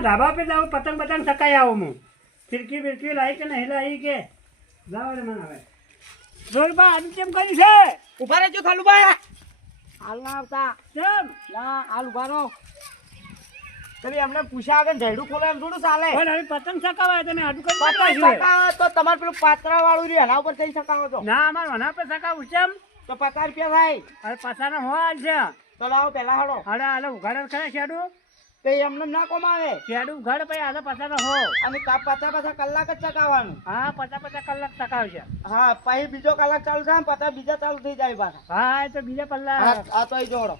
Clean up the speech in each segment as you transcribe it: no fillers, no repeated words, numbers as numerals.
ढाबा पे जाऊँ पतंग पतंग सकाई आओ मु खिड़की बिड़की लाई के नहीं लाई के जाओ रे मन હવે જોરબા આનું કેમ કર્યું છે ઉભા રહેજો ખાલુબા હાલ ના આવતા કેમ ના હાલ ઉભા રહો તમે અમને પૂછ્યા આગળ ઝેડું ખોલે એમ થોડું ચાલે પણ હવે પતંગ સકાવાય તમે આડું કરી પતંગ સકાવો તો તમારે પેલું પાત્રા વાળું રહ્યું એના ઉપર થઈ સકાવો છો ના અમાર વના પર સકાવું કેમ તો 50 રૂપિયા થાય અરે 50 નો હોલ છે તો લાવો પહેલા હાડો હાલે ઉઘાડે ખરા શેડું તે એમને ના કોમાવે શેડું ઘડ પછી હાલે 50 નો હો અને 50 કલાક જ ચકાવવાનું હા 50 કલાક ચકાવશે હા પછી બીજો કલાક ચાલુ થાય 50 બીજા ચાલુ થઈ જાય પાછા હા એ તો બીજા કલાક આ તો અહીં જોડો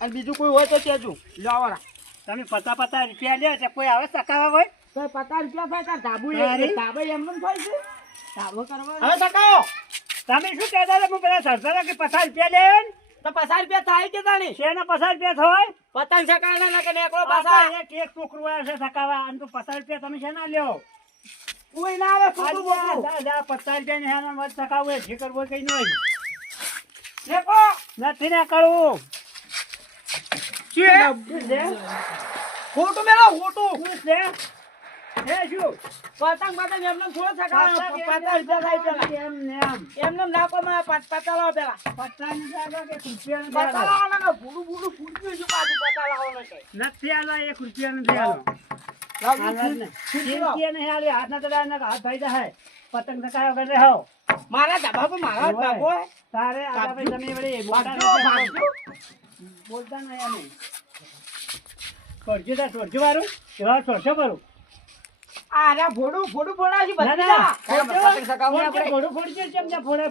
અને બીજું કોઈ હોય તો કેજો લાવવાના તમે 50 રૂપિયા લે છે કોઈ આવે ચકાવવા હોય તો 50 રૂપિયા થાય તાર ધાબુ ધાબે એમને થાય છે ધાબો કરવા હવે ચકાવો તમે શું કહેતા હતા હું પેલા સરદાર કે 50 રૂપિયા લે તો 50 રૂપિયા થાય કે તાણી શેના 50 રૂપિયા થાય પતંગ સકાવવાના ના કે નેકળો પાછા એક ટોકરું આવે છે સકાવા અને તો 50 રૂપિયા તમે શેના લ્યો કોઈ ના આવે ખોટું બોલો જા 50 રૂપિયા ને હેના મત સકાવે જે કરવો કઈ નહીં નેકો નથી ને કરું ખોટું મેલા ખોટું છે હે શું પતંગ પતંગ એમને થોડો સકાવે 50 રૂપિયા થાય પેલા એમને નાખો માં 50 લાવો પેલા 50 ની જાગા કે રૂપિયા ને લાવો ના ભૂડું ફૂટતું છે પાછું 50 લાવો નથી આલો 1 રૂપિયા નથી આલો રૂપિયા નહીં આલે હાથ ના તડાના હાથ ભાઈ જાય પતંગ સકાયો કરે હો મારા ધાબા પર મારા બાપો તારે આ ભાઈ તમે વળી મોટા બોલતા નહીં અમે છોડજો વાળું એવા છોડશો ભરું આરા ભોડું ફોડાજી બધા પતંગ સકાવવા આપણે ભોડું ફોડજો કેમ ના ફોડે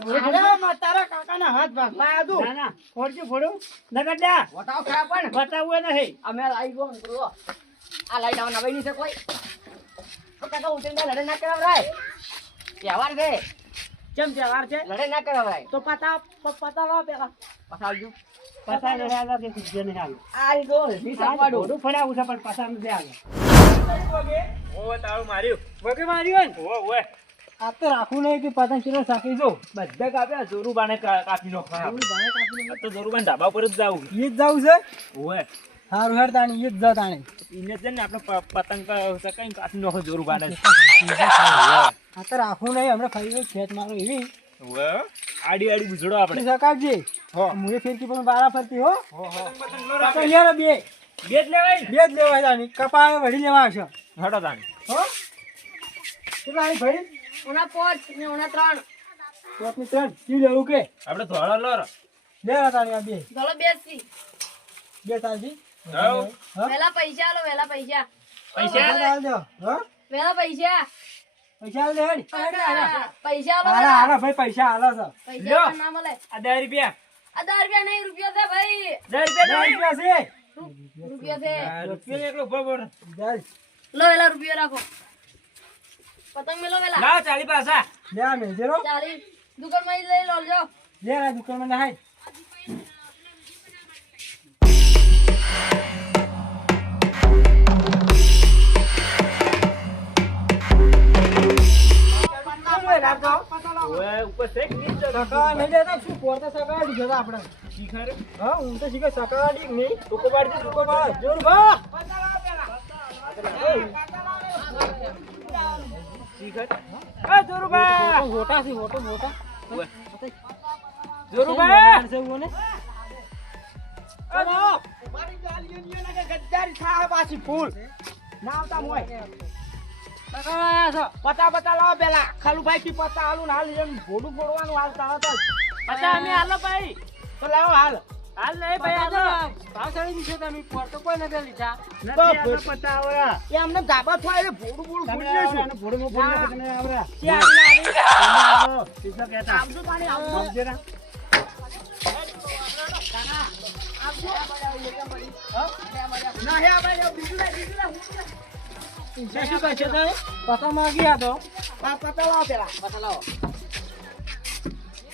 તારા કાકાના હાથ ભાગ લાદુ ના ફોડજો ભોડું નગડા વટાવ ખરા પણ વટાવવો નહીં અમે લાઈ ગયો અંકરો આ લાઈ ડાવ નવાઈ ની છે કોઈ તો કાકા ઉતરીને લડે ના કરાવરાય તહેવાર છે કેમ તહેવાર છે લડે ના કરાવરાય તો પતા લાવ પેલા પતાવજો પતા ને હાલો કે કુજે ને હાલો આ ઈ દો ની સકવાડો ભોડું ફડાવું છે પણ પતા ન દે હાલો ઓ તારું માર્યું વગે માર્યું ને ઓ આ તો રાખું નહીં કે પતંગ કિલો સાકી જો બધા કાપ્યા જોરુબાને કાપી નો ખરા તો જોરુબાને ધાબા પર જ જાવું ઈ જ જાવું છે ઓય હારું હેડ તાણી ઈ જ જા તાણી ઈને છે ને આપણે પતંગ સકાઈ કાપી નો જોરુબાને આ તો રાખું નહીં હમણાં ખાઈ ખેત મારો એવી ઓય આડી બુજડો આપણે સકાવજે હો મુએ ફેરકી પણ બારા ફરતી હો પતંગ નો રાખો યાર બે જ લેવાય તાણી કપાય વળી લેવા આવશે હડો તાણી હો કેટલા આઈ ભાઈ ઓના 5 ને ઓના 3 5 ને 3 કી લેવું કે આપણે ધોળો લર લે તાણી આ બે ધોળો બેસી બે તાજી હા વેલા પૈસા આલો પૈસા આલજો હો વેલા પૈસા આલ દે હડી પૈસા આલો આલા ભાઈ પૈસા આલો છે પૈસા ના મળે આ 10 રૂપિયા નહીં રૂપિયા છે ભાઈ 10 રૂપિયા છે રૂપિયા એકલો બરોબર લો વેલા રૂપિયા રાખો પતંગ મેલો વેલા લાવ 40 પાસા લે આ મેજરો 40 દુકાન માં લઈ લો જો લે આ દુકાન માં નાય ઓય ઉપર છે કે નીચે સકા નહીં દેતા શું પોરતા સકાડી જતા આપણે શીખર હા હું તો શીખર સકાડી નહીં ટોકો બાડ જોર ભા શીખર એ જોરુબા મોટા છે મોટા જોરુબા છે ઓને અરે મારી ગાલીઓ ને કે ગદ્દારી થા પાછી ફૂલ ના આવતા મોય પતા લાવો પેલા ખાલુભાઈ થી પતા આલુ ને હાલ એમ ભોડું ફોડવાનું હાલ તારા પતા અમે હાલો ભાઈ તો લાવો હાલ નહીં ભાઈ હાલો ભાવ ચડી દીધો તમે તો કોઈ નથી લીધા તો પતા આવરા એ અમને ગાબા થાય એ ભોડું ફોડી લેશું ભોડું ફોડી આવરા તીસો કહેતા આવજો પાણી આવજો ના કાકા આવજો ના હે ભાઈ બીજું ના પતા માંગી આ તો પતા લાવો પેલા પતા લાવો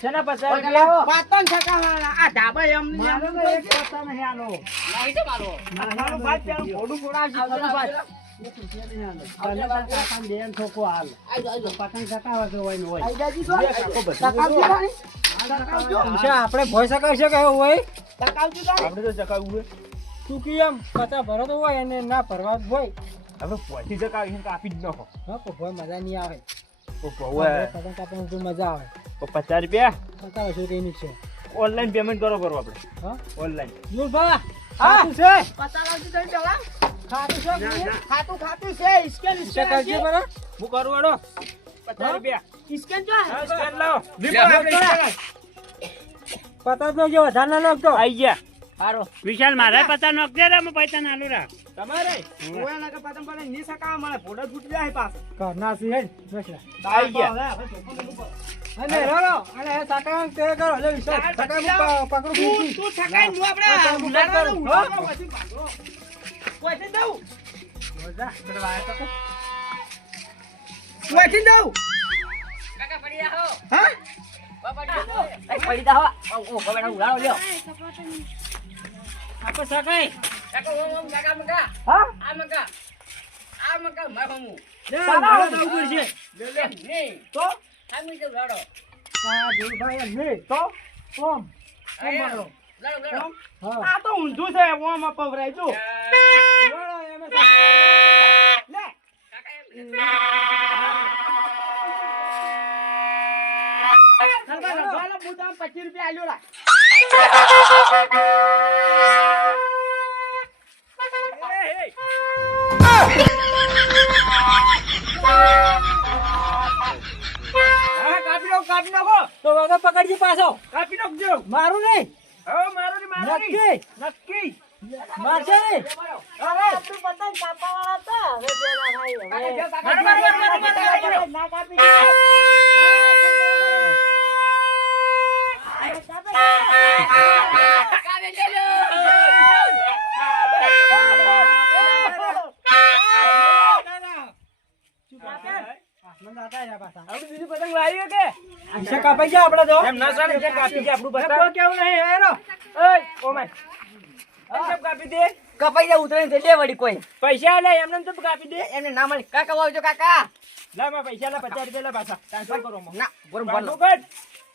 શેના પતા લાવો પતંગ સકાવાના આ ધાબા એમને મારો એક પતા નહીં આલો નહીં તો મારો બાદ પેલું ફોડું ફોડાવજો બાદ એક રૂપિયા નહીં હાલે. તને તારા કાકાને બેન છોકરો હાલ. પતંગ ચકાવે તો હોય ને હોય. આપણે ભોય સકાવશે કે હોય આપણે તો ચકાવવું હોય. તું કી એમ પચા ભરો તો હોય અને ના ભરવા હોય. આપણે પોચી ચકાવી કાપી જ નાખો. હા તો ભોય મજા નહીં આવે. હવે પતંગ કાપવાની તો મજા આવે. 50 રૂપિયા પચાસ વર્ષો તેની છે. ઓનલાઈન પેમેન્ટ કરો આપણે. હા ઓનલાઈન. દૂરભા ખાતું છે. ખાતું છે. સ્કેન કરજો બરો. હું કરું એડો 50 રૂપિયા. સ્કેન જો. હા સ્કેન લાવો. પચાસ નો જે વધારે ના લાગતો. આઈ ગયા. હારો વિશાલ મારે પતા નોકજે રે હું પૈસા નાલું રાખ. તમારે ઓયાના કે પતંગ પડે ની સકા મળે ફોટો છૂટી જાય પાછો. કરના છે હેડ બસરા. આઈ ગયા. અને રોરો અને સાકા તે કરો લે વિશાલ સાકા પકડું તું છકાઈ નું આપણે લાડવાનું પછી ભાગો કોઈથી દઉં મજા કરવાય તો કોઈથી દઉં કાકા પડી જાઓ. હા પડી જાઓ. ઓ કબડા ઉડાડો લ્યો. આપો સકાઈ કાકા ઓમ કાકા મકા. હા આ મકા. આ મકા મારું. લે મારા દઉં પડશે નહીં. તો આ મી તો ઉડાડો. આ દેભાઈ ને તો ઓમ મારો લડો લડો. હા આ તો ઊંધું છે ઓમ પવરાય જો. રોરો એમે લે કાકા એમ. સરકાર વાલા બુદામ 25 રૂપિયા આલ્યો રા કાપી નાખો. તો વગર પકડજી પાછો કાપી નાખજો. મારું નહીં હવે મારો ની મારો ની. નક્કી નક્કી. મારશે નહીં અરે તું પતંગ કાપવાવાળા હતા હવે પેલા ભાઈ હવે ના કાપી કાકા બે ચલો. આપણે બીજું પતંગ લાવીએ કે આશા કાપાઈ ગયા આપણે તો એમ ના સાને જે કાપી છે આપણું પતંગ. કોઈ કેવું નહીં હેરો ઓય ઓ માય કેમ કાપી દે. કપાઈ જાય ઉતરે છે લે વળી કોઈ. પૈસા લે એમને તો કાપી દે. એમને ના મળી. કાકા વાવજો કાકા. લા માં પૈસા લે 50 રૂપિયા લે પાછા ટ્રાન્સફર કરો માં. ના બરોબર બાંધો બોલો. કર.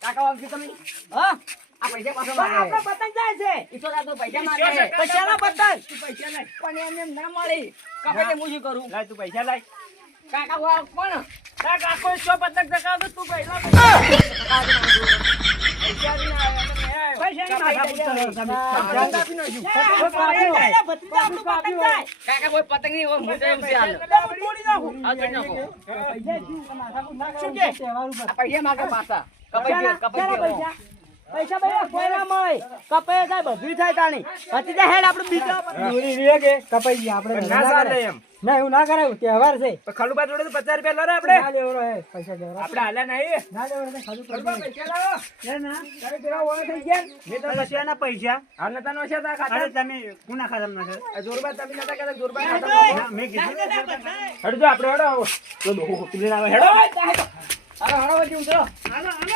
કાકા વાવજો તમે. હા આ પૈસા પાછો આપણે મારે. પતંગ જાય છે ઈશ્વર તો પૈસા ઈશ્વર માંગે. છે. પૈસાના પતંગ તું પૈસા લાય. પણ એમને ના મળી. કાકા હું શું કરું? લાય તું પૈસા લાય. કાકા વાવ પણ તા કાકો 100 પતંગ ચકાવ તો તું પૈસા પૈસા ની ના આવ્યા. પૈસાની માથા પૂછતા તમે. કાપી નાખ્યું. કાકા કોઈ પતંગ નહીં હોય મોટો એમ છે હાલ. તોડી નાખું. આ તોડી નાખો. શું કે આ પૈસા માંગે પાછા. કપાઈ ગયો. પૈસા ભાઈ કોઈ ના મળે કપાઈ જાય બધું થાય તાણી હતી જાય હેડ આપણે બીજા દોરી રે કે કપાઈ ગયા આપણે ના ચાલે એમ. ના એવું ના કરાય તહેવાર છે તો ખલુબા જોડે તો 50 રૂપિયા લો રે આપણે. ના લેવરો હે પૈસા દેવરો આપણે હાલ્યા નહીં. ના લેવરો ને ખાલી ખલુબા પૈસા લાવો. લે ના તારે કેવા ઓળખ થઈ ગયા? મે તો પૈસાના પૈસા હાલ નતા નો છે તા ખાતા. અરે તમે કોના ખાધમ ના આ જોરબા તમે નતા કહેતા જોરબા ખાતા. મે કીધું હેડો જો આપણે હેડો. તો દોહો તું લઈને આવે હેડો. હાલો હાલો વચ્ચે ઉતરો. હાલો હાલો